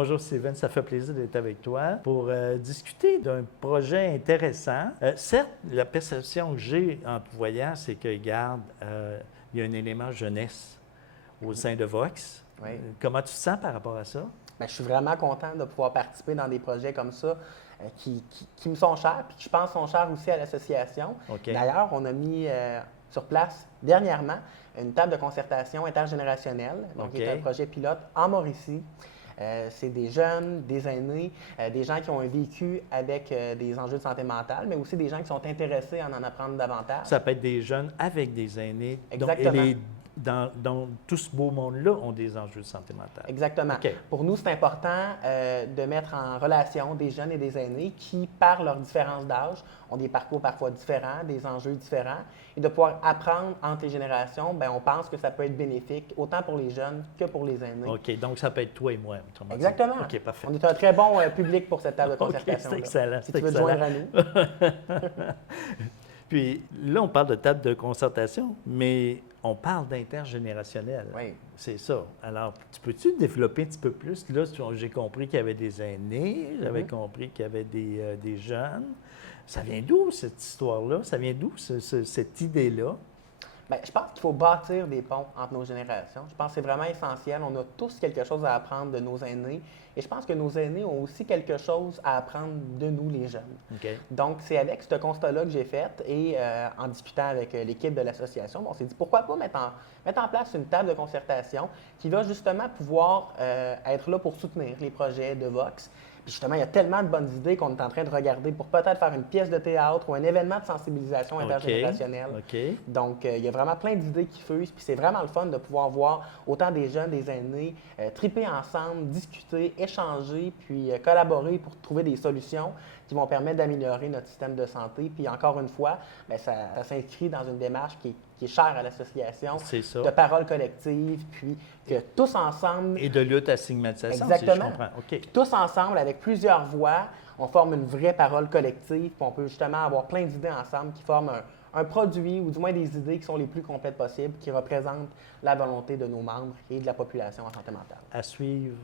Bonjour Steven, ça fait plaisir d'être avec toi pour discuter d'un projet intéressant. Certes, la perception que j'ai en te voyant, c'est que, regarde, il y a un élément jeunesse au sein de Vox. Oui. Comment tu te sens par rapport à ça? Bien, je suis vraiment content de pouvoir participer dans des projets comme ça qui me sont chers, puis je pense sont chers aussi à l'association. OK. D'ailleurs, on a mis sur place dernièrement une table de concertation intergénérationnelle, donc qui est un projet pilote en Mauricie. C'est des jeunes, des aînés, des gens qui ont un vécu avec des enjeux de santé mentale, mais aussi des gens qui sont intéressés à en apprendre davantage. Ça peut être des jeunes avec des aînés. Exactement. Dans tout ce beau monde-là ont des enjeux de santé mentale. Exactement. Okay. Pour nous, c'est important de mettre en relation des jeunes et des aînés qui, par leur différence d'âge, ont des parcours parfois différents, des enjeux différents, et de pouvoir apprendre entre les générations, bien, on pense que ça peut être bénéfique autant pour les jeunes que pour les aînés. OK, donc ça peut être toi et moi. Exactement. OK, parfait. On est un très bon public pour cette table de concertation. Okay, c'est excellent. Si tu veux te joindre à nous. Puis là, on parle de table de concertation, mais on parle d'intergénérationnel. Oui. C'est ça. Alors, peux-tu développer un petit peu plus? Là, j'ai compris qu'il y avait des aînés, j'avais compris qu'il y avait des jeunes. Ça vient d'où, cette histoire-là? Ça vient d'où, cette idée-là? Bien, je pense qu'il faut bâtir des ponts entre nos générations. Je pense que c'est vraiment essentiel. On a tous quelque chose à apprendre de nos aînés. Et je pense que nos aînés ont aussi quelque chose à apprendre de nous, les jeunes. Okay. Donc, c'est avec ce constat-là que j'ai fait et en discutant avec l'équipe de l'association, on s'est dit pourquoi pas mettre en place une table de concertation qui va justement pouvoir être là pour soutenir les projets de Vox. Puis justement, il y a tellement de bonnes idées qu'on est en train de regarder pour peut-être faire une pièce de théâtre ou un événement de sensibilisation intergénérationnelle. Okay. Donc, il y a vraiment plein d'idées qui fusent. Puis c'est vraiment le fun de pouvoir voir autant des jeunes, des aînés, triper ensemble, discuter, échanger, puis collaborer pour trouver des solutions qui vont permettre d'améliorer notre système de santé. Puis encore une fois, bien, ça s'inscrit dans une démarche qui est chère à l'association, de parole collective, puis que tous ensemble... Et de lutte à stigmatisation, exactement. Si je comprends. Okay. Puis tous ensemble, avec plusieurs voix, on forme une vraie parole collective, puis on peut justement avoir plein d'idées ensemble qui forment un produit, ou du moins des idées qui sont les plus complètes possibles, qui représentent la volonté de nos membres et de la population en santé mentale. À suivre.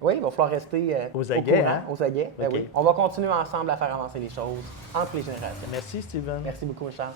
Oui, il va falloir rester aux aguets. Au courant, aux aguets. Ben oui. On va continuer ensemble à faire avancer les choses entre les générations. Merci, Steven. Merci beaucoup, Richard.